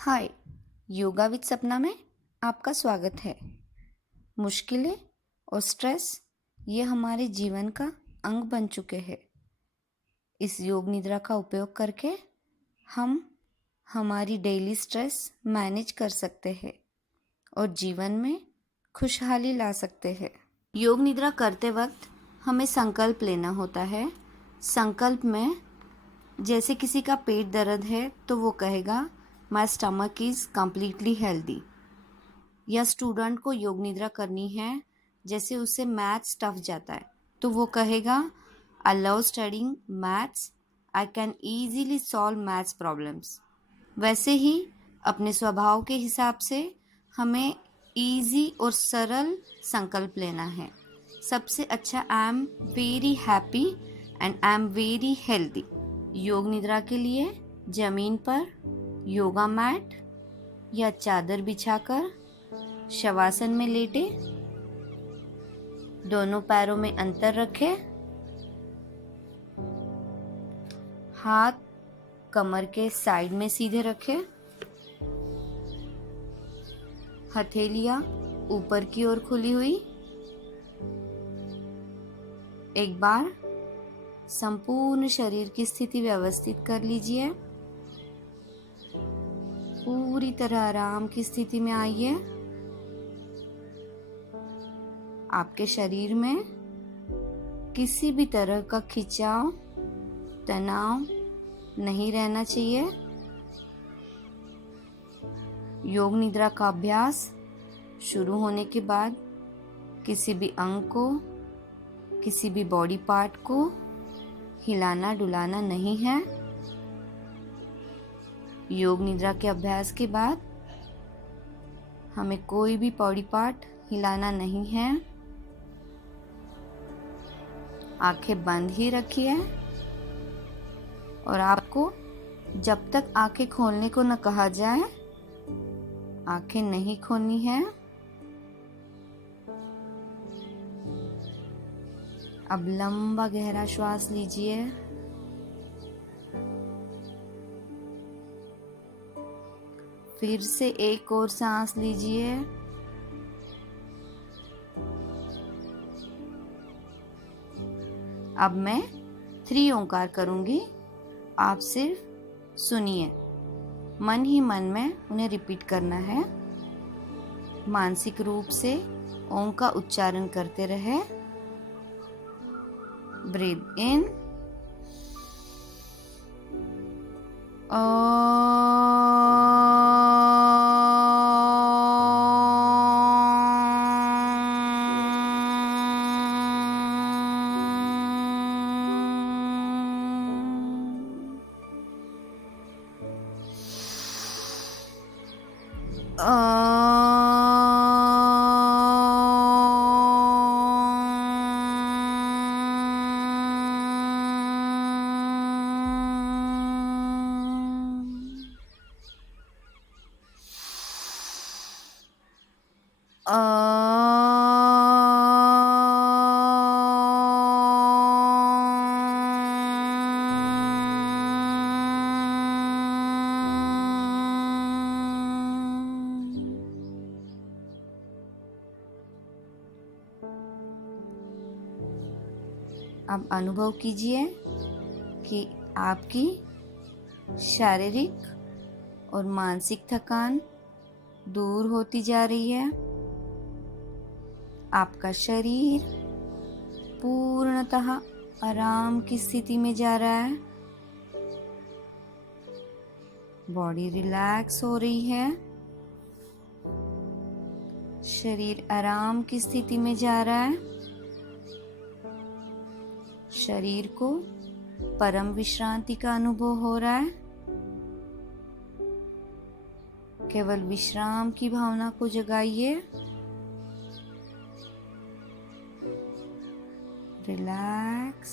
Hi. Yoga with सपना में आपका स्वागत है। मुश्किलें और स्ट्रेस ये हमारे जीवन का अंग बन चुके हैं। इस योग निद्रा का उपयोग करके हम हमारी डेली स्ट्रेस मैनेज कर सकते हैं और जीवन में खुशहाली ला सकते हैं। योग निद्रा करते वक्त हमें संकल्प लेना होता है। संकल्प में जैसे किसी का पेट दर्द है तो वो कहेगा my stomach is completely healthy, या स्टूडेंट को योग निद्रा करनी है जैसे उससे मैथ्स टफ जाता है तो वो कहेगा I love studying maths, I can easily solve maths problems. वैसे ही अपने स्वभाव के हिसाब से हमें इजी और सरल संकल्प लेना है। सबसे अच्छा I am very happy and I am very healthy. योग निद्रा के लिए जमीन पर योगा मैट या चादर बिछाकर शवासन में लेटे, दोनों पैरों में अंतर रखें, हाथ कमर के साइड में सीधे रखें, हथेलियां ऊपर की ओर खुली हुई। एक बार संपूर्ण शरीर की स्थिति व्यवस्थित कर लीजिए। पूरी तरह आराम की स्थिति में आइए। आपके शरीर में किसी भी तरह का खिंचाव, तनाव नहीं रहना चाहिए। योग निद्रा का अभ्यास शुरू होने के बाद किसी भी अंग को, किसी भी बॉडी पार्ट को हिलाना डुलाना नहीं है। योग निद्रा के अभ्यास के बाद हमें कोई भी बॉडी पार्ट हिलाना नहीं है। आंखें बंद ही रखिए और आपको जब तक आंखें खोलने को न कहा जाए आंखें नहीं खोलनी है। अब लंबा गहरा श्वास लीजिए। फिर से एक और सांस लीजिए। अब मैं 3 ओंकार करूंगी, आप सिर्फ सुनिए। मन ही मन में उन्हें रिपीट करना है। मानसिक रूप से ओम का उच्चारण करते रहे। ब्रीथ इन, अब अनुभव कीजिए कि आपकी शारीरिक और मानसिक थकान दूर होती जा रही है। आपका शरीर पूर्णतः आराम की स्थिति में जा रहा है। बॉडी रिलैक्स हो रही है। शरीर आराम की स्थिति में जा रहा है। शरीर को परम विश्रांति का अनुभव हो रहा है। केवल विश्राम की भावना को जगाइए। रिलैक्स।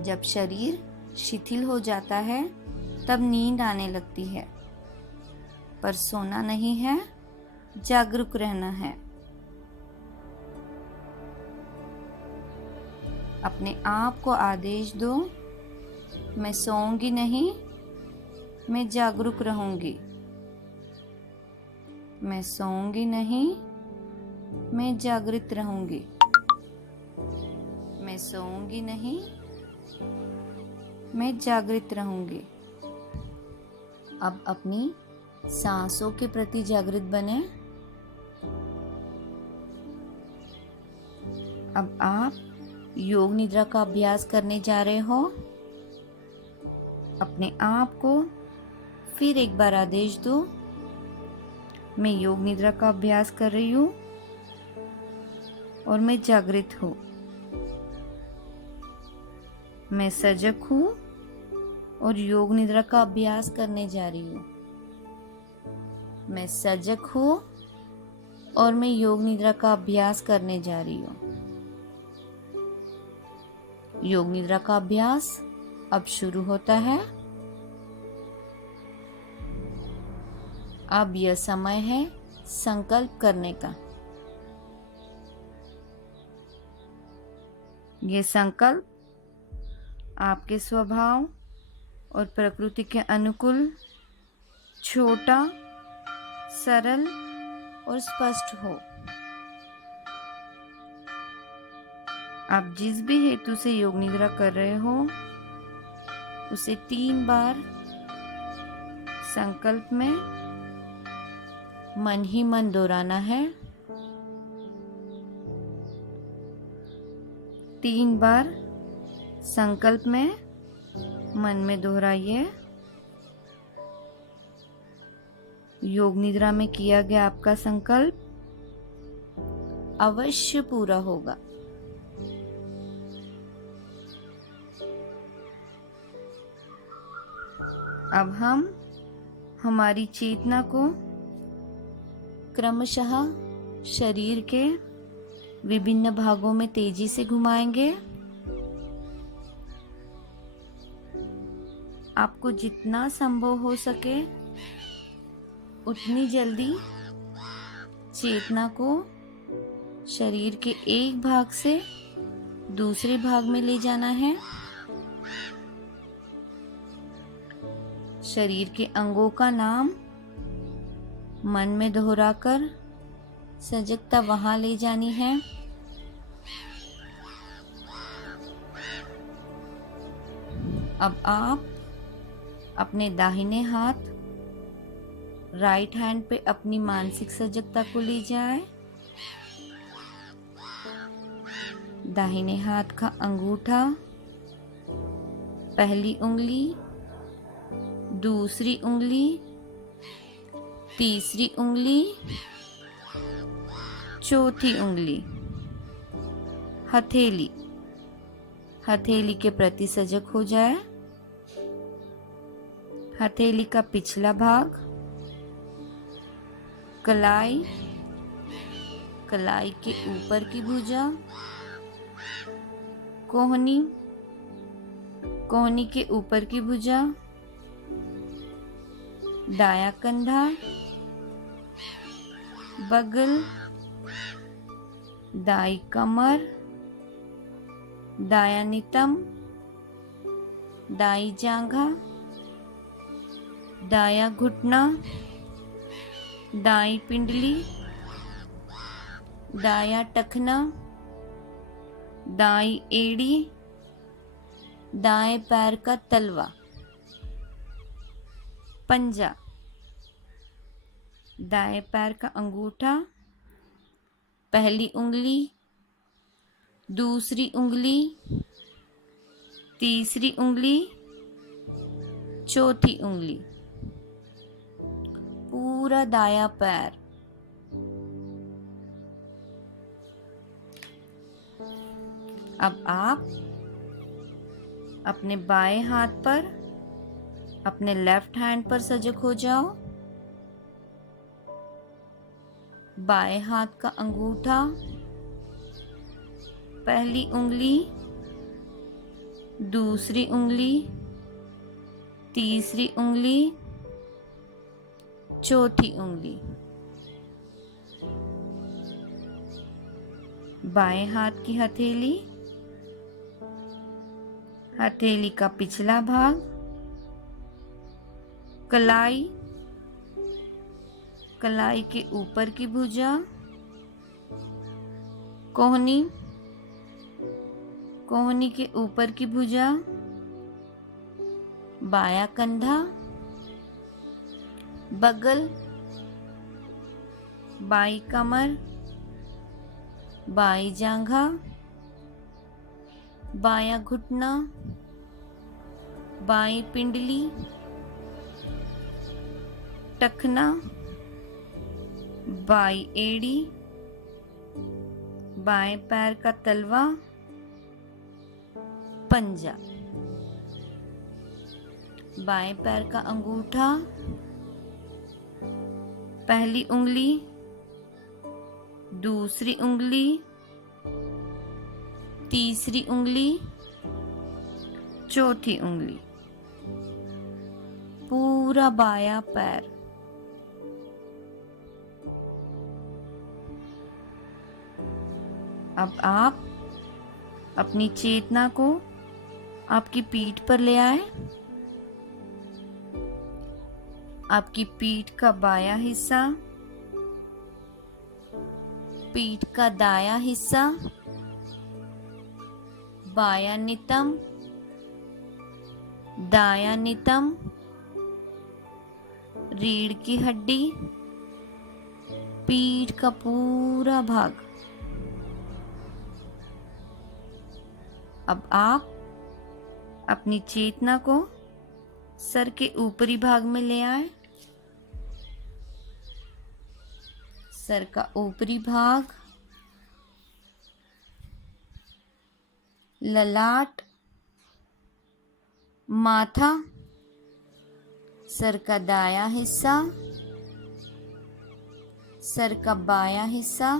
जब शरीर शिथिल हो जाता है तब नींद आने लगती है, पर सोना नहीं है, जागरूक रहना है। अपने आप को आदेश दो मैं सोऊंगी नहीं, मैं जागरूक रहूंगी। मैं सोऊंगी नहीं, मैं जागृत रहूंगी। मैं सोऊंगी नहीं, मैं जागृत रहूंगी। अब अपनी सांसों के प्रति जागृत बने। अब आप योग निद्रा का अभ्यास करने जा रहे हो। अपने आप को फिर एक बार आदेश दो, मैं योग निद्रा का अभ्यास कर रही हूँ और मैं जागृत हूँ। मैं सजग हूँ और योग निद्रा का अभ्यास करने जा रही हूँ। मैं सजग हूँ और मैं योग निद्रा का अभ्यास करने जा रही हूँ। योग निद्रा का अभ्यास अब शुरू होता है। अब यह समय है संकल्प करने का। ये संकल्प आपके स्वभाव और प्रकृति के अनुकूल, छोटा, सरल और स्पष्ट हो। आप जिस भी हेतु से योग निद्रा कर रहे हो, उसे 3 बार संकल्प में मन ही मन दोहराना है। 3 बार संकल्प में मन में दोहराइए। योग निद्रा में किया गया आपका संकल्प अवश्य पूरा होगा। अब हम हमारी चेतना को क्रमशः शरीर के विभिन्न भागों में तेजी से घुमाएंगे। आपको जितना संभव हो सके उतनी जल्दी चेतना को शरीर के एक भाग से दूसरे भाग में ले जाना है। शरीर के अंगों का नाम मन में दोहराकर सजगता वहां ले जानी है। अब आप अपने दाहिने हाथ राइट हैंड पे अपनी मानसिक सजगता को ले जाए। दाहिने हाथ का अंगूठा, पहली उंगली, दूसरी उंगली, तीसरी उंगली, चौथी उंगली, हथेली, हथेली के प्रति सजग हो जाए। हथेली का पिछला भाग, कलाई, कलाई के ऊपर की भुजा, कोहनी, कोहनी के ऊपर की भुजा, दाया कंधा, बगल, दाई कमर, दाया नितंब, दाई जांघा, दाया घुटना, दाई पिंडली, दाया टखना, दाई एड़ी, दाएं पैर का तलवा, पंजा, दाएं पैर का अंगूठा, पहली उंगली, दूसरी उंगली, तीसरी उंगली, चौथी उंगली, पूरा दाया पैर। अब आप अपने बाएं हाथ पर अपने लेफ्ट हैंड पर सजग हो जाओ। बाएं हाथ का अंगूठा, पहली उंगली, दूसरी उंगली, तीसरी उंगली, चौथी उंगली। बाएं हाथ की हथेली, हथेली का पिछला भाग, कलाई, कलाई के ऊपर की भुजा, कोहनी, कोहनी के ऊपर की भुजा, बायां कंधा, बगल, बाई कमर, बाई जांघा, बायां घुटना, बाई पिंडली, टखना, बाई एड़ी, बाएं पैर का तलवा, पंजा, बाएं पैर का अंगूठा, पहली उंगली, दूसरी उंगली, तीसरी उंगली, चौथी उंगली, पूरा बायां पैर। अब आप अपनी चेतना को आपकी पीठ पर ले आए। आपकी पीठ का बायां हिस्सा, पीठ का दायां हिस्सा, बायां नितंब, दायां नितंब, रीढ़ की हड्डी, पीठ का पूरा भाग। अब आप अपनी चेतना को सर के ऊपरी भाग में ले आए। सर का ऊपरी भाग, ललाट, माथा, सर का दायां हिस्सा, सर का बायां हिस्सा।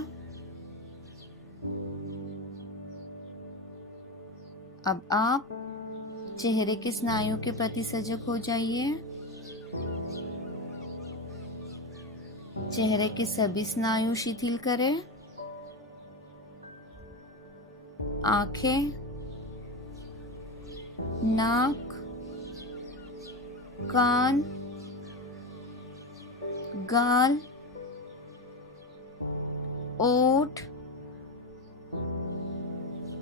अब आप चेहरे के स्नायुओं के प्रति सजग हो जाइए। चेहरे के सभी स्नायु शिथिल करें। आंखें, नाक, कान, गाल, ओठ,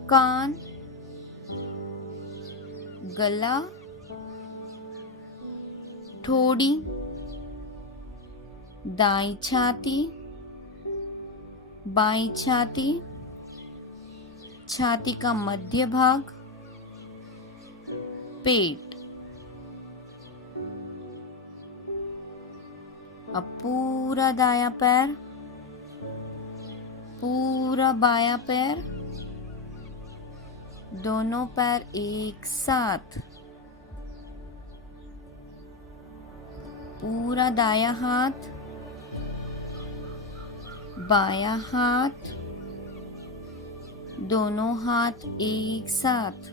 कान, गला, ठोड़ी, दाईं छाती, बाईं छाती, छाती का मध्य भाग, पेट। अब पूरा दायां पैर, पूरा बायां पैर, दोनों पैर एक साथ, पूरा दायां हाथ, बायां हाथ, दोनों हाथ एक साथ,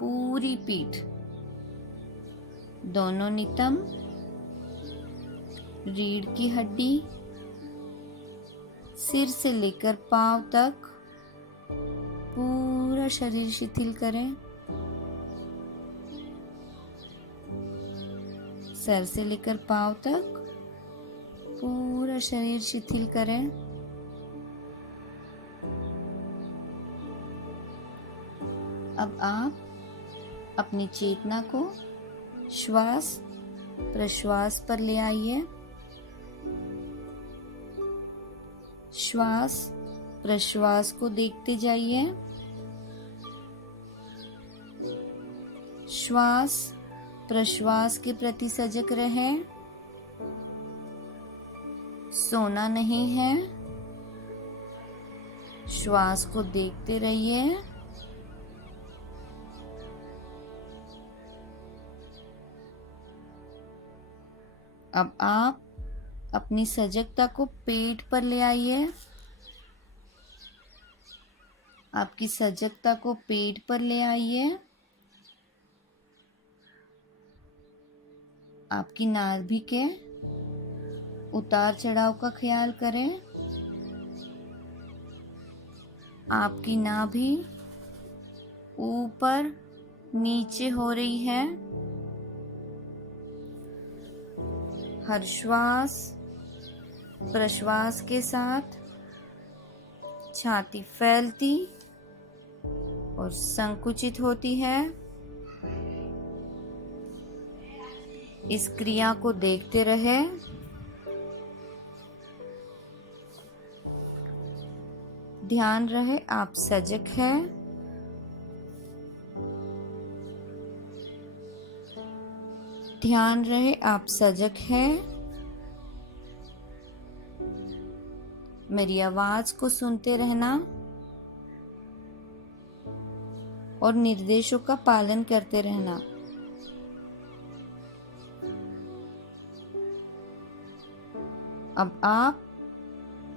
पूरी पीठ, दोनों नितंब, रीढ़ की हड्डी, सिर से लेकर पांव तक पूरा शरीर शिथिल करें। सर से लेकर पांव तक पूरा शरीर शिथिल करें। अब आप अपनी चेतना को श्वास प्रश्वास पर ले आइए। श्वास प्रश्वास को देखते जाइए। श्वास प्रश्वास के प्रति सजग रहे। सोना नहीं है। श्वास को देखते रहिए। अब आप अपनी सजगता को पेट पर ले आइए। आपकी सजगता को पेट पर ले आइए। आपकी नाभि के उतार चढ़ाव का ख्याल करें। आपकी नाभि ऊपर नीचे हो रही है। हर श्वास प्रश्वास के साथ छाती फैलती और संकुचित होती है। इस क्रिया को देखते रहे। ध्यान रहे आप सजग हैं। ध्यान रहे आप सजग हैं। मेरी आवाज को सुनते रहना और निर्देशों का पालन करते रहना। अब आप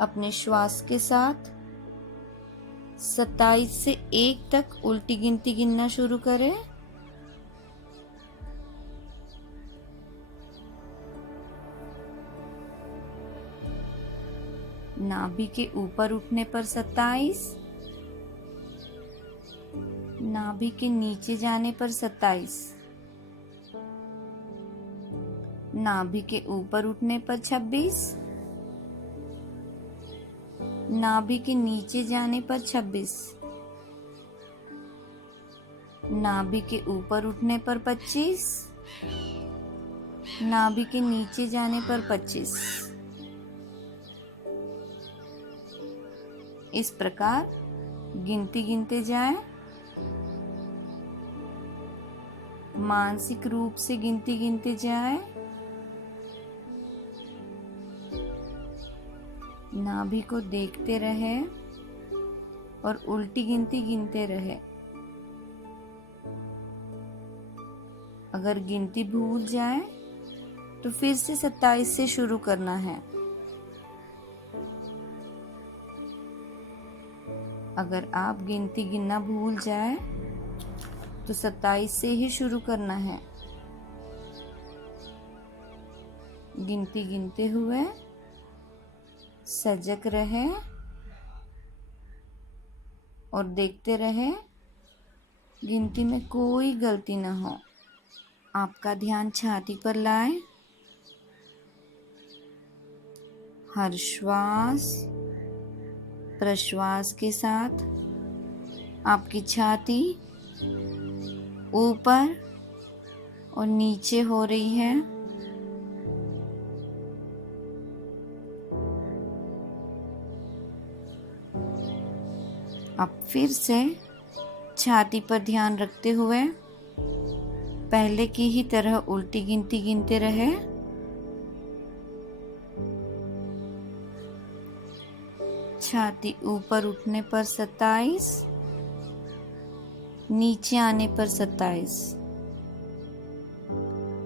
अपने श्वास के साथ 27 से 1 तक उल्टी गिनती गिनना शुरू करें। नाभि के ऊपर उठने पर 27, नाभि के नीचे जाने पर 27, नाभि के ऊपर उठने पर 26, नाभि के नीचे जाने पर 26, नाभि के ऊपर उठने पर 25, नाभि के नीचे जाने पर 25। इस प्रकार गिनती गिनते जाएं। मानसिक रूप से गिनती गिनते जाएं। नाभि को देखते रहे और उल्टी गिनती गिनते रहे। अगर गिनती भूल जाए तो फिर से 27 से शुरू करना है। अगर आप गिनती गिनना भूल जाए तो 27 से ही शुरू करना है। गिनती गिनते हुए सजग रहे और देखते रहे गिनती में कोई गलती न हो। आपका ध्यान छाती पर लाएं। हर श्वास प्रश्वास के साथ आपकी छाती ऊपर और नीचे हो रही है। अब फिर से छाती पर ध्यान रखते हुए पहले की ही तरह उल्टी गिनती गिनते रहे। छाती ऊपर उठने पर 27, नीचे आने पर 27,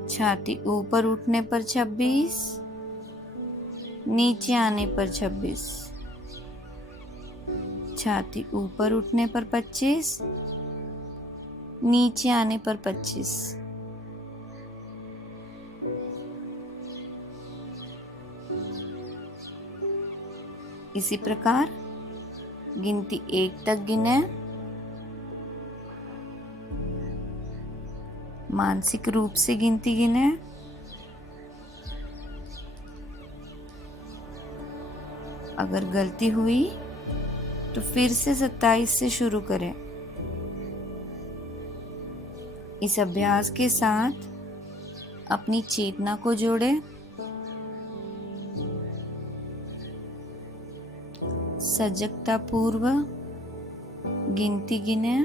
छाती ऊपर उठने पर 26, नीचे आने पर 26, छाती ऊपर उठने पर 25, नीचे आने पर 25। इसी प्रकार गिनती 1 तक गिने। मानसिक रूप से गिनती गिने। अगर गलती हुई तो फिर से 27 से शुरू करें। इस अभ्यास के साथ अपनी चेतना को जोड़ें। सजगता पूर्वक गिनती गिने।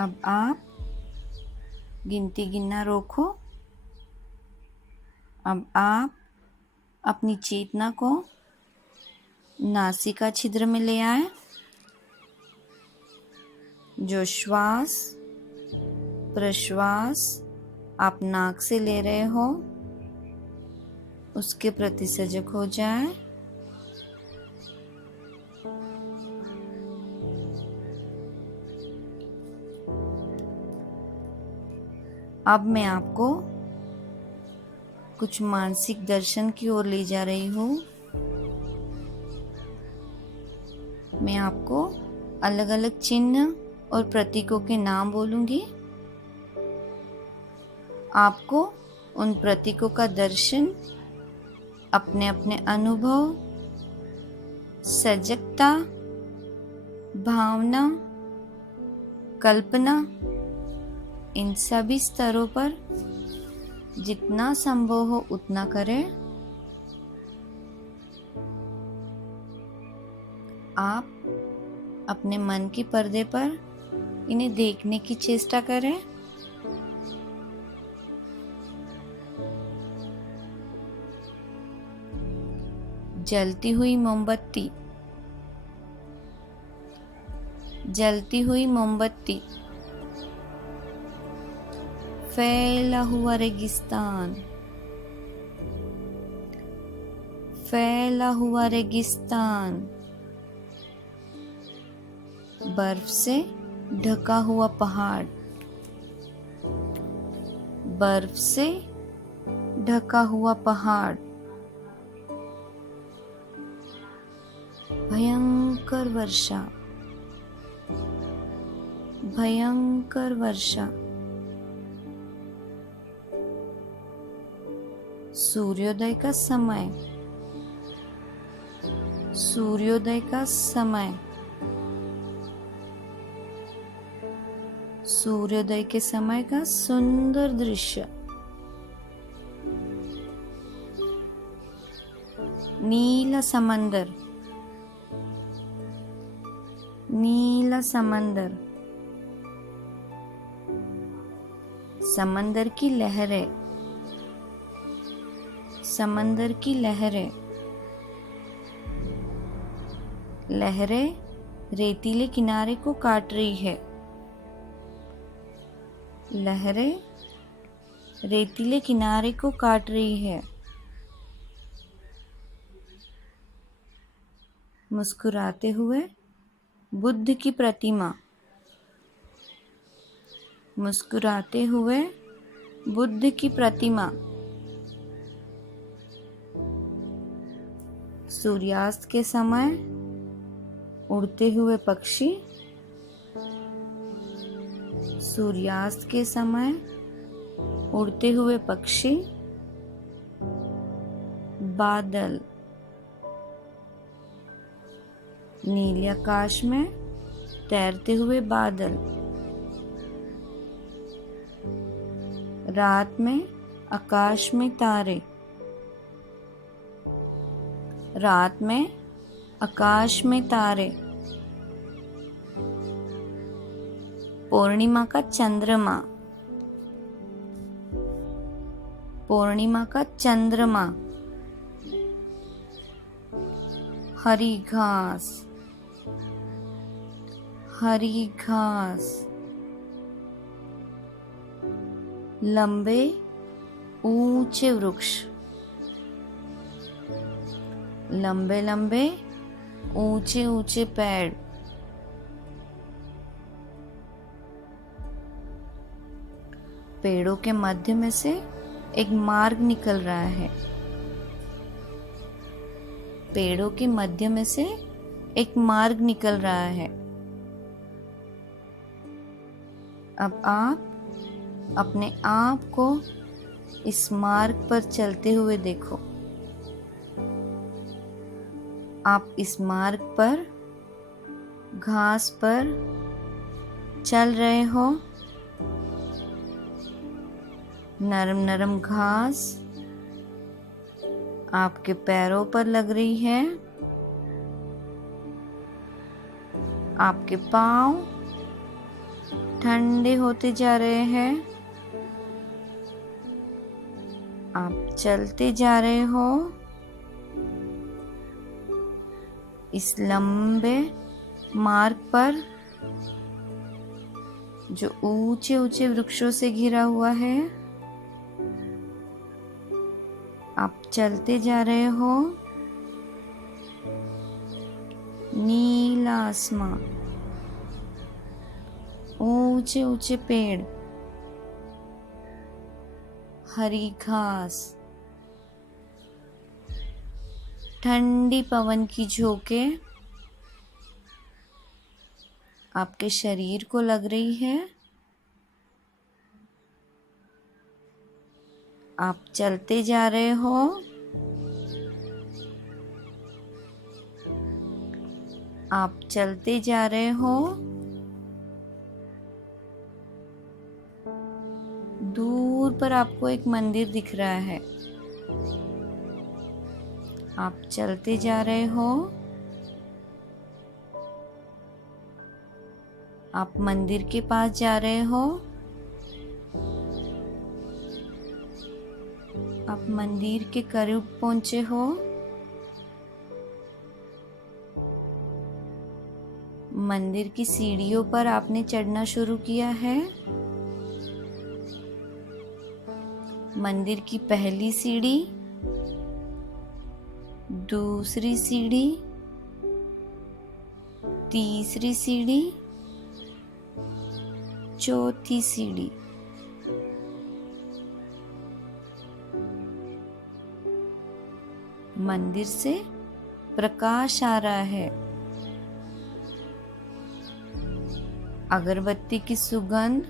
अब आप गिनती गिनना रोको। अब आप अपनी चेतना को नासिका छिद्र में ले आए। जो श्वास प्रश्वास आप नाक से ले रहे हो उसके प्रति सजग हो जाए। अब मैं आपको कुछ मानसिक दर्शन की ओर ले जा रही हूँ। मैं आपको अलग अलग चिन्ह और प्रतीकों के नाम बोलूंगी। आपको उन प्रतीकों का दर्शन अपने अपने अनुभव, सजगता, भावना, कल्पना, इन सभी स्तरों पर जितना संभव हो उतना करें। आप अपने मन के पर्दे पर इन्हें देखने की चेष्टा करें। जलती हुई मोमबत्ती, जलती हुई मोमबत्ती, फैला हुआ रेगिस्तान, फैला हुआ रेगिस्तान, बर्फ से ढका हुआ पहाड़, बर्फ से ढका हुआ पहाड़, भयंकर वर्षा, भयंकर वर्षा, सूर्योदय का समय, सूर्योदय का समय, सूर्योदय के समय का सुंदर दृश्य, नीला समंदर, नीला समंदर, समंदर की लहरें, समंदर की लहरें, लहरें रेतीले किनारे को काट रही है, लहरें रेतीले किनारे को काट रही है। मुस्कुराते हुए बुद्ध की प्रतिमा, मुस्कुराते हुए बुद्ध की प्रतिमा, सूर्यास्त के समय उड़ते हुए पक्षी, सूर्यास्त के समय उड़ते हुए पक्षी, बादल, नीले आकाश में तैरते हुए बादल, रात में आकाश में तारे, रात में आकाश में तारे, पूर्णिमा का चंद्रमा, पूर्णिमा का चंद्रमा, हरी घास, हरी घास, लंबे ऊंचे वृक्ष, लंबे लंबे ऊंचे ऊंचे पेड़, पेड़ों के मध्य में से एक मार्ग निकल रहा है, पेड़ों के मध्य में से एक मार्ग निकल रहा है। अब आप अपने आप को इस मार्ग पर चलते हुए देखो। आप इस मार्ग पर घास पर चल रहे हो। नरम नरम घास आपके पैरों पर लग रही है। आपके पाँव ठंडे होते जा रहे हैं। आप चलते जा रहे हो इस लंबे मार्ग पर जो ऊंचे ऊंचे वृक्षों से घिरा हुआ है। आप चलते जा रहे हो नीला आसमां, ऊंचे ऊंचे पेड़, हरी घास, ठंडी पवन की झोंके आपके शरीर को लग रही है। आप चलते जा रहे हो आप चलते जा रहे हो दूर पर आपको एक मंदिर दिख रहा है। आप चलते जा रहे हो, आप मंदिर के पास जा रहे हो। आप मंदिर के करीब पहुंचे हो। मंदिर की सीढ़ियों पर आपने चढ़ना शुरू किया है। मंदिर की पहली सीढ़ी, दूसरी सीढ़ी, तीसरी सीढ़ी, चौथी सीढ़ी। मंदिर से प्रकाश आ रहा है। अगरबत्ती की सुगंध,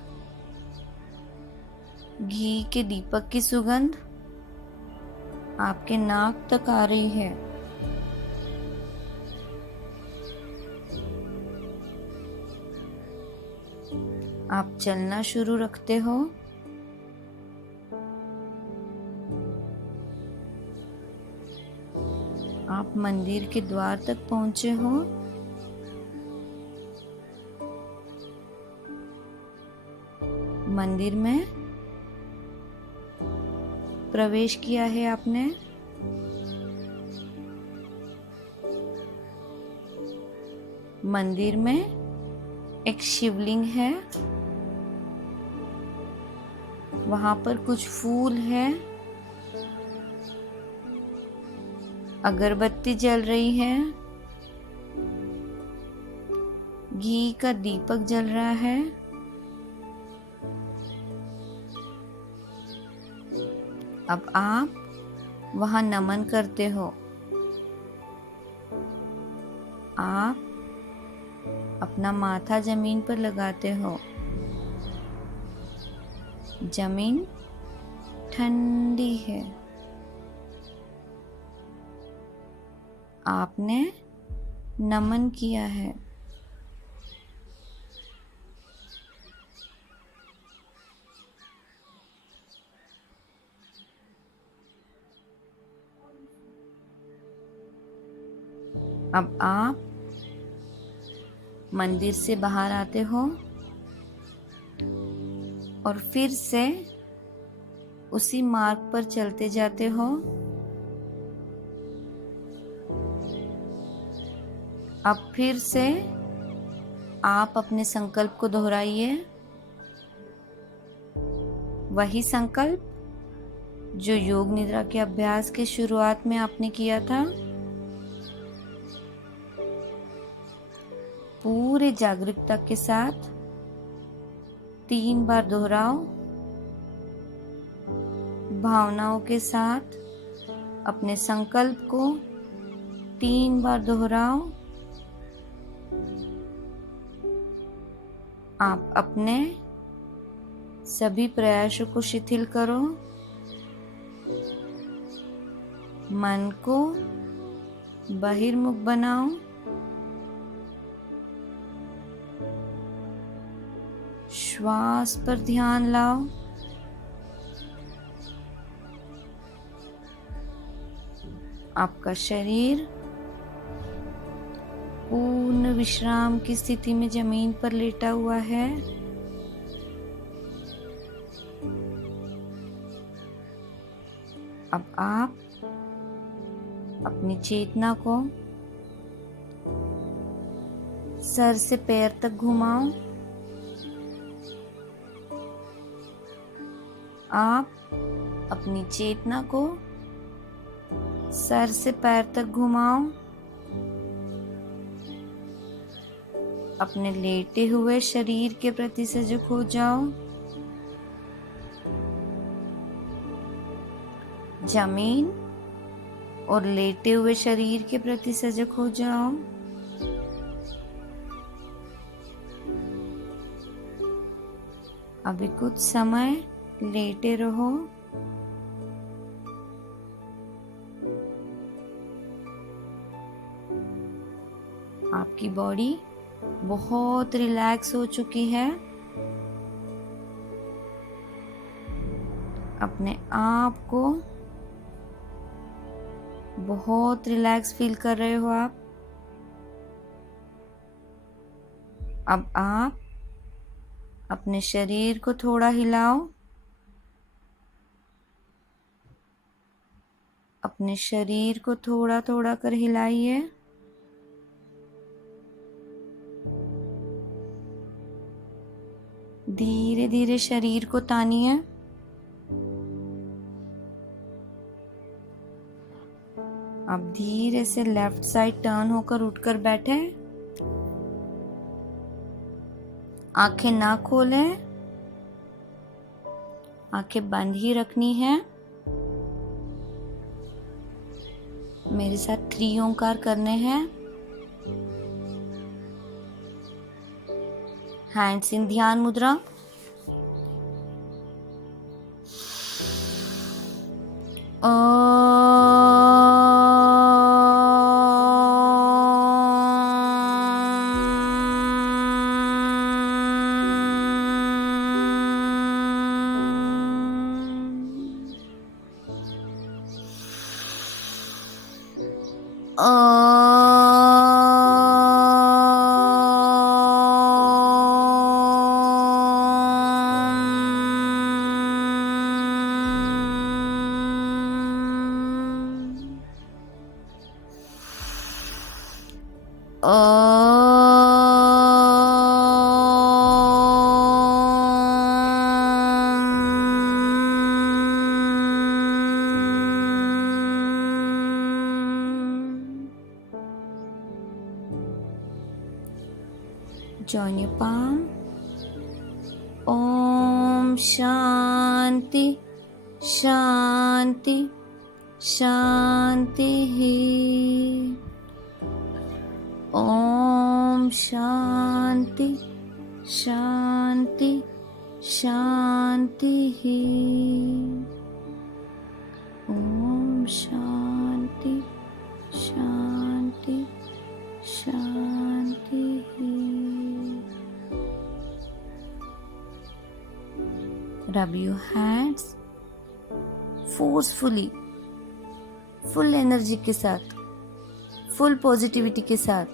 घी के दीपक की सुगंध आपके नाक तक आ रही है। आप चलना शुरू रखते हो। आप मंदिर के द्वार तक पहुंचे हो। मंदिर में प्रवेश किया है आपने। मंदिर में एक शिवलिंग है। वहां पर कुछ फूल है, अगरबत्ती जल रही है, घी का दीपक जल रहा है। अब आप वहां नमन करते हो। आप अपना माथा जमीन पर लगाते हो। जमीन ठंडी है। आपने नमन किया है। अब आप मंदिर से बाहर आते हो और फिर से उसी मार्ग पर चलते जाते हो। अब फिर से आप अपने संकल्प को दोहराइए। वही संकल्प जो योग निद्रा के अभ्यास के शुरुआत में आपने किया था। पूरे जागरूकता के साथ 3 बार दोहराओ। भावनाओं के साथ अपने संकल्प को 3 बार दोहराओ। आप अपने सभी प्रयासों को शिथिल करो। मन को बहिर्मुख बनाओ। श्वास पर ध्यान लाओ। आपका शरीर पूर्ण विश्राम की स्थिति में जमीन पर लेटा हुआ है। अब आप अपनी चेतना को सर से पैर तक घुमाओ। आप अपनी चेतना को सर से पैर तक घुमाओ। अपने लेटे हुए शरीर के प्रति सजग हो जाओ। जमीन और लेटे हुए शरीर के प्रति सजग हो जाओ। अभी कुछ समय लेटे रहो। आपकी बॉडी बहुत रिलैक्स हो चुकी है। अपने आप को बहुत रिलैक्स फील कर रहे हो आप। अब आप अपने शरीर को थोड़ा हिलाओ। अपने शरीर को थोड़ा थोड़ा कर हिलाइए। धीरे धीरे शरीर को तानिए। अब धीरे से लेफ्ट साइड टर्न होकर उठकर बैठे। आंखें ना खोलें, आंखें बंद ही रखनी है। मेरे साथ 3 ओंकार करने हैं। हैंड्स इन ध्यान मुद्रा। Join your palm. Om Shanti Shanti Shanti. Om Shanti Shanti Shanti. Om Shanti Shanti Shanti. Rub your hands forcefully, full energy के साथ, फुल पॉजिटिविटी के साथ।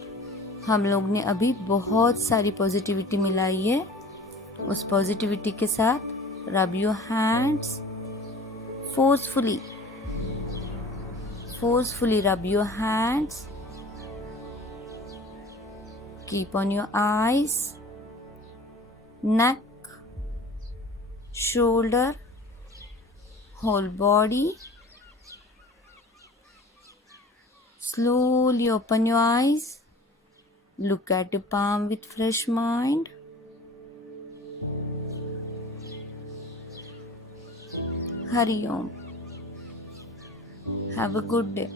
हम लोग ने अभी बहुत सारी पॉजिटिविटी मिलाई है। उस पॉजिटिविटी के साथ rub your hands forcefully, forcefully rub your hands. Keep on your eyes, neck, shoulder, whole body. Slowly open your eyes. Look at your palm with fresh mind. Hari Om. Have a good day.